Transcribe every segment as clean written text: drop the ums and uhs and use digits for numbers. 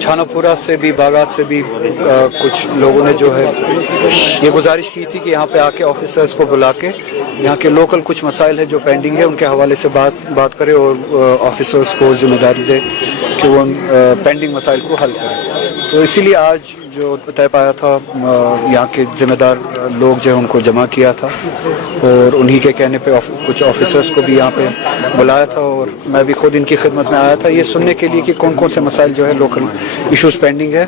छानापुरा से भी, बागात से भी कुछ लोगों ने जो है ये गुजारिश की थी कि यहाँ पे आके ऑफिसर्स को बुला के यहाँ के लोकल कुछ मसाइल है जो पेंडिंग है उनके हवाले से बात करें और ऑफिसर्स को जिम्मेदारी दे कि वो पेंडिंग मसाइल को हल करें। तो इसीलिए आज जो तय पाया था यहाँ के ज़िम्मेदार लोग जो है उनको जमा किया था और उन्हीं के कहने पे कुछ ऑफिसर्स को भी यहाँ पे बुलाया था और मैं भी खुद इनकी खिदमत में आया था ये सुनने के लिए कि कौन कौन से मसाइल जो है लोकल इश्यूज़ पेंडिंग है।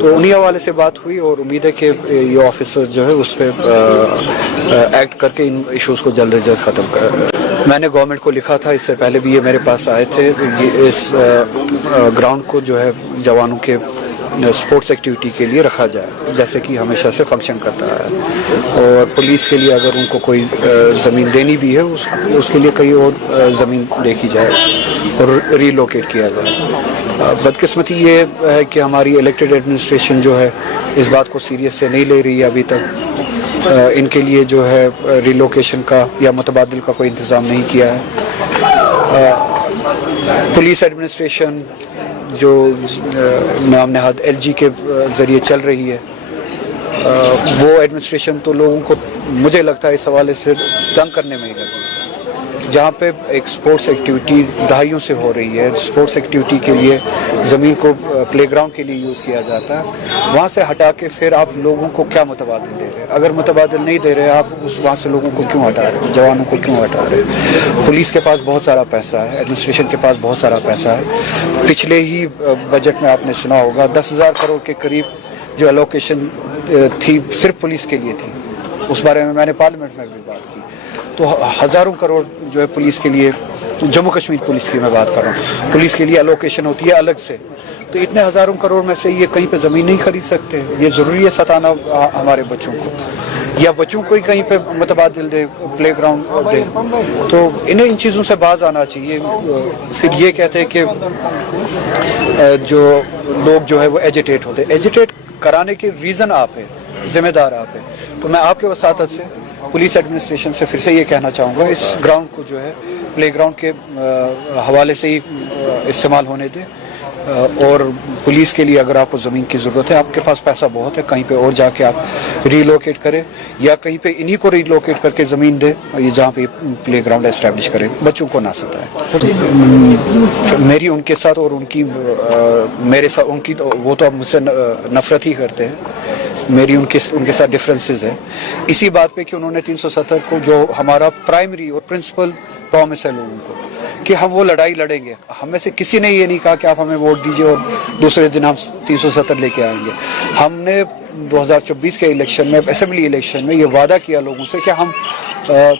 तो उन्हीं हवाले से बात हुई और उम्मीद है कि ये ऑफिसर जो है उस पर एक्ट करके इन इश्यूज़ को जल्द से जल्द ख़त्म कर। मैंने गवर्नमेंट को लिखा था, इससे पहले भी ये मेरे पास आए थे, ये इस ग्राउंड को जो है जवानों के स्पोर्ट्स एक्टिविटी के लिए रखा जाए जैसे कि हमेशा से फंक्शन करता है और पुलिस के लिए अगर उनको कोई ज़मीन देनी भी है उसके लिए कहीं और ज़मीन देखी जाए और रीलोकेट किया जाए। बदकिस्मती ये है कि हमारी इलेक्टेड एडमिनिस्ट्रेशन जो है इस बात को सीरियस से नहीं ले रही है अभी तक। इनके लिए जो है रीलोकेशन का या मुतबादिल का कोई इंतज़ाम नहीं किया है। पुलिस एडमिनिस्ट्रेशन जो नाम नहाद LG के ज़रिए चल रही है वो एडमिनिस्ट्रेशन तो लोगों को मुझे लगता है इस हवाले से तंग करने में ही लगी। जहाँ पे एक स्पोर्ट्स एक्टिविटी दहाइयों से हो रही है, स्पोर्ट्स एक्टिविटी के लिए ज़मीन को प्लेग्राउंड के लिए यूज़ किया जाता है, वहाँ से हटा के फिर आप लोगों को क्या मुतबादिल दे रहे हैं? अगर मुतबादिल नहीं दे रहे आप वहाँ से लोगों को क्यों हटा रहे हैं, जवानों को क्यों हटा रहे हैं? पुलिस के पास बहुत सारा पैसा है, एडमिनिस्ट्रेशन के पास बहुत सारा पैसा है। पिछले ही बजट में आपने सुना होगा 10,000 करोड़ के करीब जो एलोकेशन थी सिर्फ पुलिस के लिए थी, उस बारे में मैंने पार्लियामेंट में भी बात की। तो हज़ारों करोड़ जो है पुलिस के लिए, जम्मू कश्मीर पुलिस की मैं बात कर रहा हूँ, पुलिस के लिए एलोकेशन होती है अलग से। तो इतने हज़ारों करोड़ में से ये कहीं पे ज़मीन नहीं खरीद सकते। ये ज़रूरी है सताना हमारे बच्चों को या बच्चों को ही कहीं पे मुतबादिल दे, प्ले ग्राउंड दे। तो इन्हें इन चीज़ों से बाज आना चाहिए। फिर ये कहते हैं कि जो लोग जो है वो एजिटेट होते हैं, एजिटेट कराने के रीज़न आप है, ज़िम्मेदार आप है। तो मैं आपके वसातत से पुलिस एडमिनिस्ट्रेशन से फिर से ये कहना चाहूँगा इस ग्राउंड को जो है प्ले ग्राउंड के हवाले से ही इस्तेमाल होने दें और पुलिस के लिए अगर आपको ज़मीन की ज़रूरत है, आपके पास पैसा बहुत है, कहीं पे और जाके आप रीलोकेट करें या कहीं पे इन्हीं को रीलोकेट करके ज़मीन दें ये जहाँ पे प्ले ग्राउंड एस्टैब्लिश करें, बच्चों को ना सताए। मेरी उनके साथ और उनकी मेरे साथ उनकी वो तो अब मुझसे नफ़रत ही करते हैं, मेरी उनके साथ डिफरेंसेस है इसी बात पे कि उन्होंने 370 को जो हमारा प्राइमरी और प्रिंसिपल प्रॉमिस है लोगों को कि हम वो लड़ाई लड़ेंगे। हम में से किसी ने ये नहीं कहा कि आप हमें वोट दीजिए और दूसरे दिन हम 370 लेके आएंगे। हमने 2024 के इलेक्शन में, असेंबली इलेक्शन में ये वादा किया लोगों से कि हम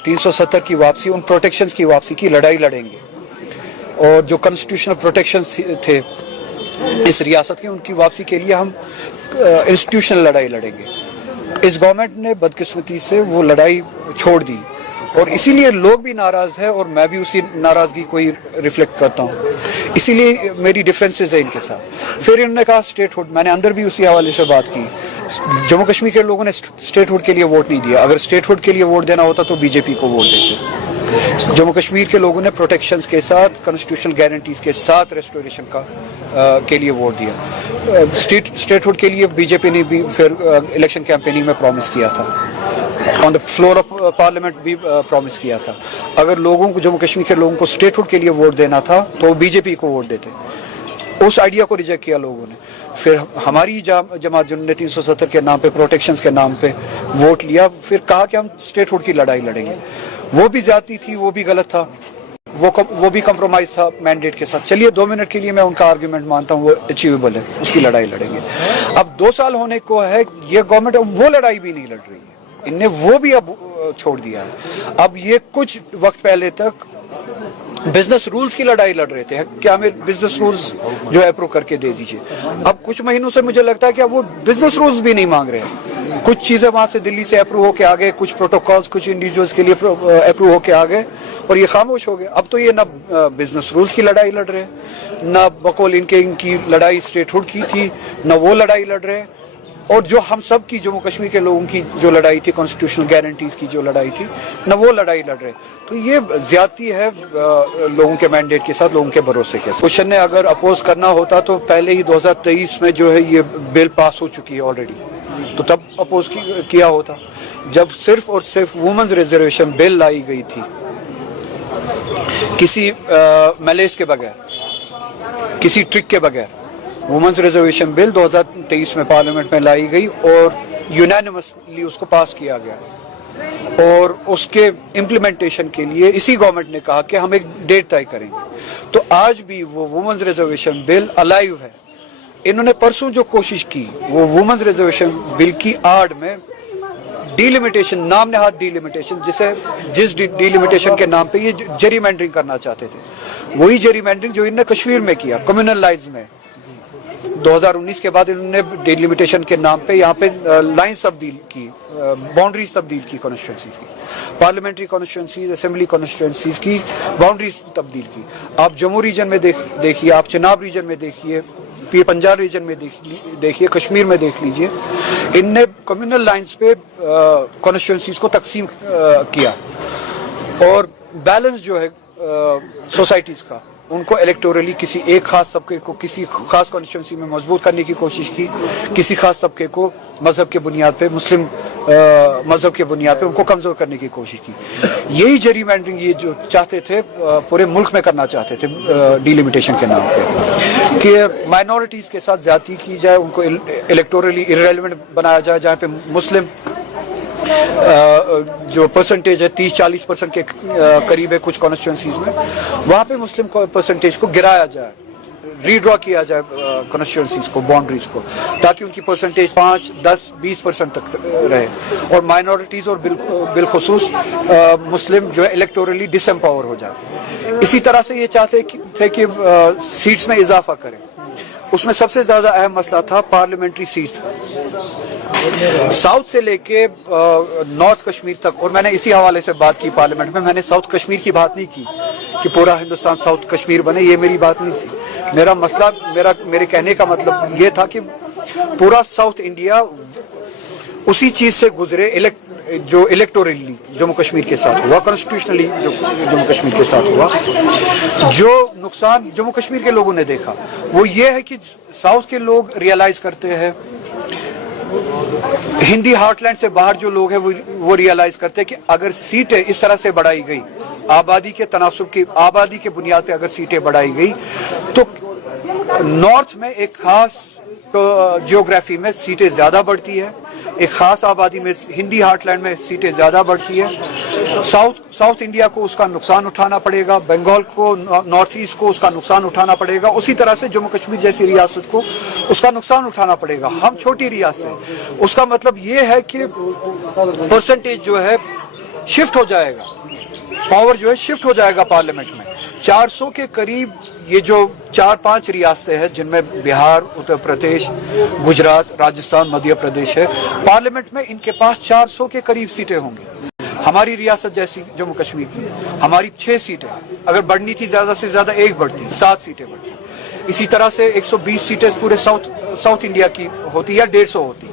370 की वापसी, उन प्रोटेक्शंस की वापसी की लड़ाई लड़ेंगे और जो कॉन्स्टिट्यूशनल प्रोटेक्शंस थे इस रियासत की उनकी वापसी के लिए हम इंस्टीट्यूशनल लड़ाई लड़ेंगे। इस गवर्नमेंट ने बदकिस्मती से वो लड़ाई छोड़ दी और इसीलिए लोग भी नाराज़ है और मैं भी उसी नाराज़गी को ही रिफ्लेक्ट करता हूँ। इसीलिए मेरी डिफरेंसेस है इनके साथ। फिर इन्होंने कहा स्टेटहुड, मैंने अंदर भी उसी हवाले से बात की। जम्मू कश्मीर के लोगों ने स्टेटहुड के लिए वोट नहीं दिया। अगर स्टेटहुड के लिए वोट देना होता तो बीजेपी को वोट देते। जम्मू कश्मीर के लोगों ने प्रोटेक्शंस के साथ, कॉन्स्टिट्यूशनल गारंटीज के साथ रेस्टोरेशन का के लिए वोट दिया। स्टेटहुड के लिए बीजेपी ने भी फिर इलेक्शन कैंपेनिंग में प्रॉमिस किया था, on the floor of parliament भी प्रॉमिस किया था। अगर लोगों को, जम्मू कश्मीर के लोगों को स्टेटहुड के लिए वोट देना था तो बीजेपी को वोट देते। उस आइडिया को रिजेक्ट किया लोगों ने। फिर हमारी जमात जिन्होंने 370 के नाम पे, प्रोटेक्शंस के नाम पे वोट लिया, फिर कहा कि हम स्टेटहुड की लड़ाई लड़ेंगे। वो भी जाती थी, वो भी गलत था, वो भी कंप्रोमाइज था मैंडेट के साथ। चलिए 2 मिनट के लिए मैं उनका आर्ग्यूमेंट मानता हूँ, वो अचीवेबल है, उसकी लड़ाई लड़ेंगे। अब 2 साल होने को है, ये गवर्नमेंट वो लड़ाई भी नहीं लड़ रही है, इनने वो भी अब छोड़ दिया है। अब ये कुछ वक्त पहले तक बिजनेस रूल्स की लड़ाई लड़ रहे थे कि हमें बिजनेस रूल्स जो अप्रूव करके दे दीजिए। अब कुछ महीनों से मुझे लगता है कि अब वो बिजनेस रूल्स भी नहीं मांग रहे हैं। कुछ चीज़ें वहाँ से दिल्ली से अप्रूव होके आ गए, कुछ प्रोटोकॉल्स कुछ इंडिविजुअल्स के लिए अप्रूव होके आ गए और ये खामोश हो गए। अब तो ये ना बिजनेस रूल्स की लड़ाई लड़ रहे हैं, ना बकौल इनकी लड़ाई स्टेटहुड की थी, ना वो लड़ाई लड़ रहे हैं। اور جو ہم سب کی جموں کشمیر کے لوگوں کی جو لڑائی تھی کانسٹیٹیوشنل گارنٹیز کی جو لڑائی تھی نہ وہ لڑائی لڑ رہے. تو یہ زیادتی ہے لوگوں کے مینڈیٹ کے ساتھ, لوگوں کے بھروسے کے ساتھ. کوشچن نے اگر اپوز کرنا ہوتا تو پہلے ہی 2023 میں جو ہے یہ بل پاس ہو چکی ہے آلریڈی, تو تب اپوز کیا ہوتا. جب صرف اور صرف وومنز ریزرویشن بل لائی گئی تھی کسی میلیس کے بغیر, کسی ٹرک کے بغیر, وومنز ریزرویشن بل 2023 میں پارلیمنٹ میں لائی گئی اور یونینیمسلی اس کو پاس کیا گیا, اور اس کے امپلیمنٹیشن کے لیے اسی گورنمنٹ نے کہا کہ ہم ایک ڈیٹ طے کریں گے. تو آج بھی وہ وومنز ریزرویشن بل الائیو ہے. انہوں نے پرسوں جو کوشش کی وہ وومنز ریزرویشن بل کی آڑ میں ڈیلیمیٹیشن, نام نہاد ڈیلیمیٹیشن, جس ڈیلیمیٹیشن کے نام پہ یہ جری مینڈرنگ کرنا چاہتے تھے, وہی جری مینڈرنگ جو انہوں نے کشمیر میں کیا کمیونل لائنز میں. 2019 کے بعد انہوں نے ڈیلیمیٹیشن کے نام پہ یہاں پہ لائنز تبدیل کی, باؤنڈریز تبدیل کی کانسٹیٹوئنسیز کی, پارلیمنٹری کانسٹیٹوئنسیز, اسمبلی کانسٹیٹوئنسیز کی باؤنڈریز تبدیل کی. آپ جموں ریجن میں دیکھیے, آپ چناب ریجن میں دیکھیے, پنجاب ریجن میں دیکھیے, کشمیر میں دیکھ لیجئے, ان نے کمیونل لائنز پہ کانسٹیٹوئنسیز کو تقسیم کیا, اور بیلنس جو ہے سوسائٹیز کا ان کو الیکٹورلی کسی ایک خاص طبقے کو کسی خاص کانسٹیٹوئنسی میں مضبوط کرنے کی کوشش کی, کسی خاص طبقے کو مذہب کے بنیاد پہ, مسلم مذہب کے بنیاد پہ ان کو کمزور کرنے کی کوشش کی. یہی جری مینڈرنگ یہ جو چاہتے تھے پورے ملک میں کرنا چاہتے تھے ڈیلیمیٹیشن کے نام پہ, کہ مائنورٹیز کے ساتھ زیادتی کی جائے, ان کو الیکٹورلی ارریلیونٹ بنایا جائے, جہاں پہ مسلم جو پرسنٹیج ہے 30-40% کے قریب ہے کچھ کانسٹیٹوئنسیز میں, وہاں پہ مسلم پرسنٹیج کو گرایا جائے, ری ڈرا کیا جائے کانسٹیٹوئنسیز کو, باؤنڈریز کو, تاکہ ان کی پرسنٹیج 5-10-20% تک رہے, اور مائنورٹیز اور بالخصوص مسلم جو ہے الیکٹورلی ڈس امپاور ہو جائے. اسی طرح سے یہ چاہتے تھے کہ سیٹس میں اضافہ کریں. اس میں سب سے زیادہ اہم مسئلہ تھا پارلیمنٹری سیٹس کا, ساؤتھ سے لے کے نارتھ کشمیر تک. اور میں نے اسی حوالے سے بات کی پارلیمنٹ میں, میں نے ساؤتھ کشمیر کی بات نہیں کی کہ پورا ہندوستان ساؤتھ کشمیر بنے, یہ میری بات نہیں تھی. میرا مسئلہ, میرے کہنے کا مطلب یہ تھا کہ پورا ساؤتھ انڈیا اسی چیز سے گزرے جو الیکٹورلی جموں کشمیر کے ساتھ ہوا, کانسٹیٹیوشنلی جو جموں کشمیر کے ساتھ ہوا. جو نقصان جموں کشمیر کے لوگوں نے دیکھا وہ یہ ہے کہ ساؤتھ کے لوگ ریئلائز کرتے ہیں, ہندی ہارٹ لینڈ سے باہر جو لوگ ہیں وہ ریئلائز کرتے ہیں کہ اگر سیٹیں اس طرح سے بڑھائی گئی, آبادی کے تناسب کی, آبادی کے بنیاد پہ اگر سیٹیں بڑھائی گئی, تو نارتھ میں ایک خاص جیوگرافی میں سیٹیں زیادہ بڑھتی ہے, ایک خاص آبادی میں ہندی ہارٹ لینڈ میں سیٹیں زیادہ بڑھتی ہے. ساؤتھ انڈیا کو اس کا نقصان اٹھانا پڑے گا, بنگال کو, نارتھ ایسٹ کو اس کا نقصان اٹھانا پڑے گا, اسی طرح سے جموں کشمیر جیسی ریاست کو اس کا نقصان اٹھانا پڑے گا. ہم چھوٹی ریاست ہیں, اس کا مطلب یہ ہے کہ پرسنٹیج جو ہے شفٹ ہو جائے گا, پاور جو ہے شفٹ ہو جائے گا پارلیمنٹ میں. 400 کے قریب یہ جو 4-5 ریاستیں ہیں جن میں بہار, اتر پردیش, گجرات, راجستھان, مدھیہ پردیش ہے, پارلیمنٹ میں ان کے پاس 400 کے قریب سیٹیں ہوں گی. ہماری ریاست جیسی جموں کشمیر کی ہماری 6 سیٹیں, اگر بڑھنی تھی زیادہ سے زیادہ 1 بڑھتی, 7 سیٹیں بڑھتی. اسی طرح سے 120 سیٹیں پورے ساؤتھ انڈیا کی ہوتی یا 150 ہوتی.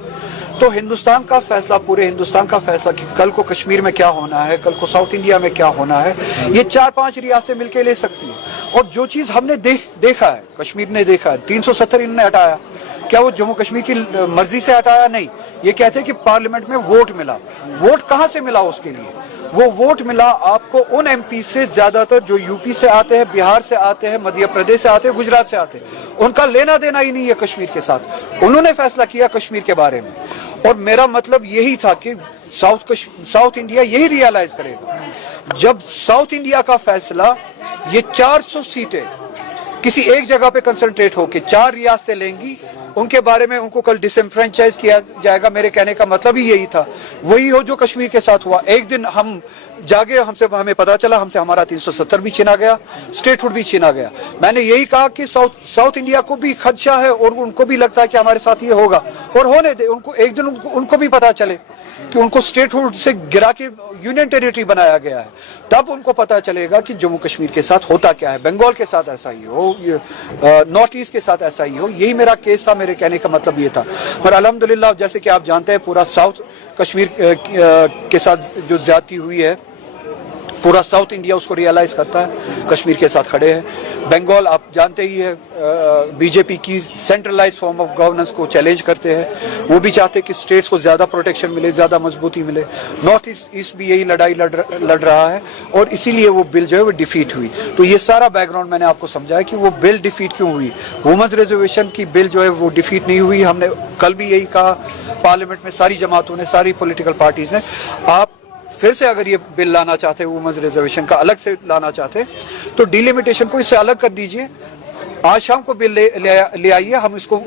تو ہندوستان کا فیصلہ, پورے ہندوستان کا فیصلہ کہ کل کو کشمیر میں کیا ہونا ہے, کل کو ساؤتھ انڈیا میں کیا ہونا ہے, یہ 4-5 ریاستیں مل کے لے سکتی ہیں. اور جو چیز ہم نے دیکھا ہے, کشمیر نے دیکھا ہے, 370 انہوں نے ہٹایا, کیا وہ جموں کشمیر کی مرضی سے ہٹایا؟ نہیں. یہ کہتے ہیں کہ پارلیمنٹ میں ووٹ ملا. ووٹ کہاں سے ملا اس کے لیے؟ وہ ووٹ ملا آپ کو ان ایم پی سے, زیادہ تر جو یو پی سے آتے ہیں, بہار سے آتے ہیں, مدھیہ پردیش سے آتے ہیں, گجرات سے آتے ہیں. ان کا لینا دینا ہی نہیں ہے کشمیر کے ساتھ. انہوں نے فیصلہ کیا کشمیر کے بارے میں, اور میرا مطلب یہی تھا کہ ساؤتھ انڈیا یہی ریئلائز کرے گا. جب ساؤتھ انڈیا کا فیصلہ یہ 400 سیٹیں کسی ایک جگہ پہ کنسنٹریٹ ہو کے 4 ریاستیں لیں گی, ان کے بارے میں ان کو کل ڈس انفرینچائز کیا جائے گا. میرے کہنے کا مطلب ہی یہی تھا, وہی ہو جو کشمیر کے ساتھ ہوا. ایک دن ہم जागे हमसे हमें पता चला हमसे हमारा 370 भी छीना गया, स्टेट फूड भी छीना गया। मैंने यही कहा कि साउथ इंडिया को भी खदशा है और उनको भी लगता है कि हमारे साथ ये होगा, और होने दे, उनको एक दिन उनको भी पता चले कि उनको स्टेट फूड से गिरा के यूनियन टेरिटरी बनाया गया है, तब उनको पता चलेगा कि जम्मू कश्मीर के साथ होता क्या है, बंगाल के साथ ऐसा ही हो, नॉर्थ ईस्ट के साथ ऐसा ही हो। यही मेरा केस था, मेरे कहने का मतलब ये था। और अल्हम्दुलिल्लाह जैसे कि आप जानते हैं पूरा साउथ कश्मीर के साथ जो ज्यादती हुई है, पूरा साउथ इंडिया उसको रियलाइज करता है, कश्मीर के साथ खड़े हैं। बंगाल आप जानते ही है बीजेपी की सेंट्रलाइज फॉर्म ऑफ गवर्नेंस को चैलेंज करते हैं, वो भी चाहते हैं कि स्टेट्स को ज़्यादा प्रोटेक्शन मिले, ज़्यादा मजबूती मिले। नॉर्थ ईस्ट भी यही लड़ाई लड़ रहा है और इसीलिए वो बिल जो है वो डिफीट हुई। तो ये सारा बैकग्राउंड मैंने आपको समझाया कि वो बिल डिफीट क्यों हुई। वुमेन्स रिजर्वेशन की बिल जो है वो डिफीट नहीं हुई। हमने कल भी यही कहा पार्लियामेंट में, सारी जमातों ने, सारी पॉलिटिकल पार्टीज ने, आप फिर से अगर ये बिल लाना चाहते हैं, वुमेन्स रिजर्वेशन का अलग से लाना चाहते हैं, तो डिलिमिटेशन को इससे अलग कर दीजिए। आज शाम को बिल ले आइए, हम इसको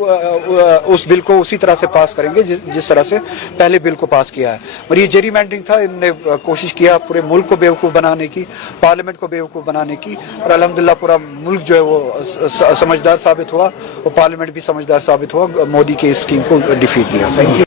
उस बिल को उसी तरह से पास करेंगे जिस तरह से पहले बिल को पास किया है। और ये जेरीमैंडरिंग था, इन्होंने कोशिश किया पूरे मुल्क को बेवकूफ़ बनाने की, पार्लियामेंट को बेवकूफ़ बनाने की, और अल्हम्दुलिल्लाह पूरा मुल्क जो है वो समझदार साबित हुआ और पार्लियामेंट भी समझदार साबित हुआ, मोदी की इस स्कीम को डिफीट किया।